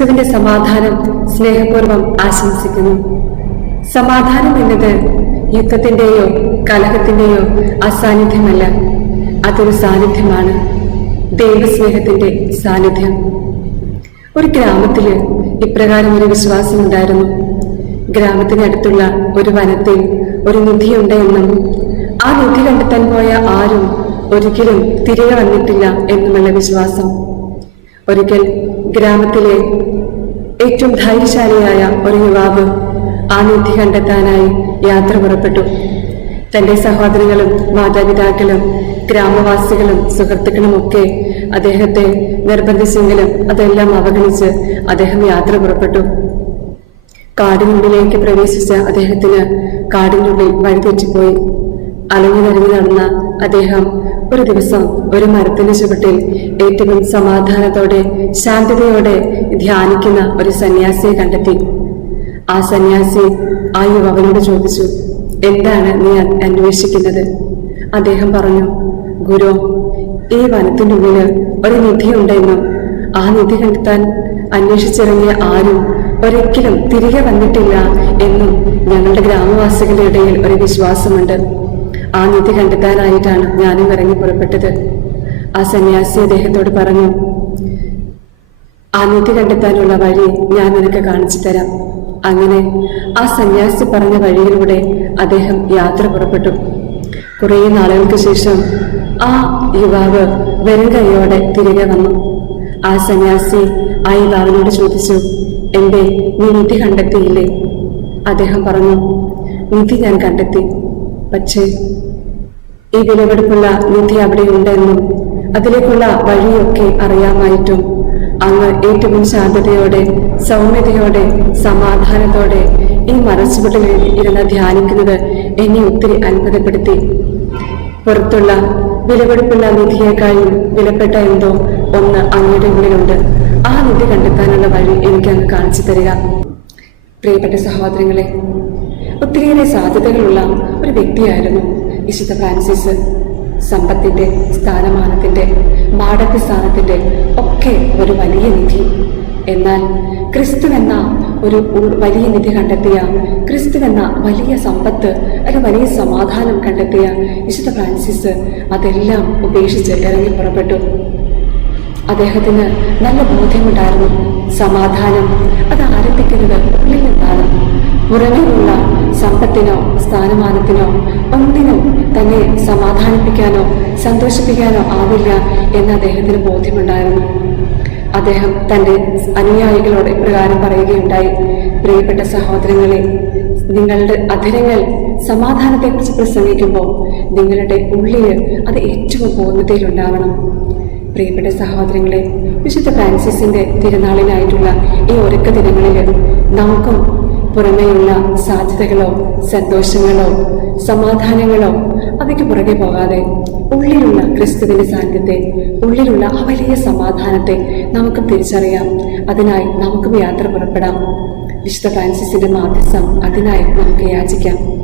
ക്രിസ്തുവിന്റെ സമാധാനം സ്നേഹപൂർവം ആശംസിക്കുന്നു. സമാധാനം എന്നത് യുദ്ധത്തിന്റെയോ കലഹത്തിന്റെയോ അസാന്നിധ്യമല്ല. അതൊരു സാന്നിധ്യമാണ്. ദൈവസ്നേഹത്തിന്റെ സാന്നിധ്യം. ഒരു ഗ്രാമത്തിൽ ഇപ്രകാരം ഒരു വിശ്വാസമുണ്ടായിരുന്നു. ഗ്രാമത്തിനടുത്തുള്ള ഒരു വനത്തിൽ ഒരു നിധിയുണ്ട് എന്നും ആ നിധി കണ്ടെത്താൻ പോയ ആരും ഒരിക്കലും തിരികെ വന്നിട്ടില്ല എന്നുമുള്ള വിശ്വാസം. ഒരിക്കൽ ഗ്രാമത്തിലെ ഏറ്റവും ധൈര്യശാലിയായ ഒരു യുവാവ് ആ നിധി കണ്ടെത്താനായി യാത്ര പുറപ്പെട്ടു. തന്റെ സഹോദരങ്ങളും മാതാപിതാക്കളും ഗ്രാമവാസികളും സുഹൃത്തുക്കളും ഒക്കെ അദ്ദേഹത്തെ നിർബന്ധിച്ചെങ്കിലും അതെല്ലാം അവഗണിച്ച് അദ്ദേഹം യാത്ര പുറപ്പെട്ടു. കാടിനുള്ളിലേക്ക് പ്രവേശിച്ച അദ്ദേഹത്തിന് കാടിനുള്ളിൽ വഴിതെറ്റിപ്പോയി അലഞ്ഞു നിറഞ്ഞു നടന്ന അദ്ദേഹം ഒരു ദിവസം ഒരു മരത്തിന്റെ ചുവട്ടിൽ ഏറ്റവും സമാധാനത്തോടെ ശാന്തതയോടെ ധ്യാനിക്കുന്ന ഒരു സന്യാസിയെ കണ്ടെത്തി. ആ സന്യാസി ആ യുവാവിനോട് ചോദിച്ചു എന്താണ് നീ അന്വേഷിക്കുന്നത്? അദ്ദേഹം പറഞ്ഞു ഗുരു ഈ വനത്തിനുള്ളിൽ ഒരു നിധിയുണ്ടെന്നും ആ നിധി കണ്ടെത്താൻ അന്വേഷിച്ചിറങ്ങിയ ആരും ഒരിക്കലും തിരികെ വന്നിട്ടില്ല എന്നും ഞങ്ങളുടെ ഗ്രാമവാസികളുടെ ഇടയിൽ ഒരു വിശ്വാസമുണ്ട്. ആ നിധി കണ്ടെത്താനായിട്ടാണ് ഞാനും ഇറങ്ങി പുറപ്പെട്ടത്. ആ സന്യാസി അദ്ദേഹത്തോട് പറഞ്ഞു ആ നിധി കണ്ടെത്താനുള്ള വഴി ഞാൻ നിനക്ക് കാണിച്ചു തരാം. അങ്ങനെ ആ സന്യാസി പറഞ്ഞ വഴിയിലൂടെ അദ്ദേഹം യാത്ര പുറപ്പെട്ടു. കുറേ നാളുകൾക്ക് ശേഷം ആ യുവാവ് വെറും കൈയോടെ തിരികെ വന്നു. ആ സന്യാസി ആ യുവാവിനോട് ചോദിച്ചു എന്റെ നീ നിധി കണ്ടെത്തിയില്ലേ? അദ്ദേഹം പറഞ്ഞു നിധി ഞാൻ കണ്ടെത്തി. പക്ഷേ ഈ വിലപിടിപ്പുള്ള നിധി അവിടെ ഉണ്ടെന്നും അതിലേക്കുള്ള വഴിയൊക്കെ അറിയാമായിട്ടും അങ്ങ് ഏറ്റവും ശാന്തതയോടെ സൗമ്യതയോടെ സമാധാനത്തോടെ ഈ മനസ്സുകൊണ്ട് ഇരുന്ന് ധ്യാനിക്കുന്നത് എന്നെ ഒത്തിരി അത്ഭുതപ്പെടുത്തി. പുറത്തുള്ള വിലപിടിപ്പുള്ള നിധിയേക്കാളും വിലപ്പെട്ട എന്തോ ഒന്ന് അങ്ങയുടെ ഉള്ളിലുണ്ട്. ആ നിധി കണ്ടെത്താനുള്ള വഴി എനിക്ക് അങ്ങ് കാണിച്ചു തരിക. പ്രിയപ്പെട്ട സഹോദരങ്ങളെ ഒത്തിരിയേറെ സാധ്യതകളുള്ള ഒരു വ്യക്തിയായിരുന്നു വിശുദ്ധ ഫ്രാൻസിസ്. സമ്പത്തിന്റെ സ്ഥാനമാനത്തിന്റെ മാടത്തി സ്ഥാനത്തിന്റെ ഒക്കെ ഒരു വലിയ നിധി. എന്നാൽ ക്രിസ്തുവെന്ന ഒരു വലിയ നിധി കണ്ടെത്തിയ ക്രിസ്തുവെന്ന വലിയ സമ്പത്ത് അല്ലെങ്കിൽ വലിയ സമാധാനം കണ്ടെത്തിയ വിശുദ്ധ ഫ്രാൻസിസ് അതെല്ലാം ഉപേക്ഷിച്ച് ഇറങ്ങി പുറപ്പെട്ടു. അദ്ദേഹത്തിന് നല്ല ബോധ്യമുണ്ടായിരുന്നു. സമാധാനം അത് ആരംഭിക്കുന്നത് ഉള്ളിൽ നിന്നാണ്. പുറമേയുള്ള സമ്പത്തിനോ സ്ഥാനമാനത്തിനോ ഒന്നിനും തന്നെ സമാധാനിപ്പിക്കാനോ സന്തോഷിപ്പിക്കാനോ ആവില്ല എന്ന് അദ്ദേഹത്തിന് ബോധ്യമുണ്ടായിരുന്നു. അദ്ദേഹം തന്റെ അനുയായികളോട് ഇപ്രകാരം പറയുകയുണ്ടായി. പ്രിയപ്പെട്ട സഹോദരങ്ങളെ നിങ്ങളുടെ അധരങ്ങൾ സമാധാനത്തെക്കുറിച്ച് പ്രസംഗിക്കുമ്പോൾ നിങ്ങളുടെ ഉള്ളിൽ അത് ഏറ്റവും പൂർണതയിലുണ്ടാവണം പ്രിയപ്പെട്ട സഹോദരങ്ങളെ വിശുദ്ധ ഫ്രാൻസിസിന്റെ തിരുനാളിനായിട്ടുള്ള ഈ ഒരുക്ക ദിനങ്ങളിൽ നമുക്കും പുറമേയുള്ള സാധ്യതകളോ സന്തോഷങ്ങളോ സമാധാനങ്ങളോ അവയ്ക്ക് പുറകെ പോകാതെ ഉള്ളിലുള്ള ക്രിസ്തുവിന്റെ സാന്നിധ്യത്തെ ഉള്ളിലുള്ള ആ വലിയ സമാധാനത്തെ നമുക്ക് തിരിച്ചറിയാം. അതിനായി നമുക്കും യാത്ര പുറപ്പെടാം. വിശുദ്ധ ഫ്രാൻസിസിന്റെ മാധ്യസ്ഥം അതിനായി നമുക്ക് യാചിക്കാം.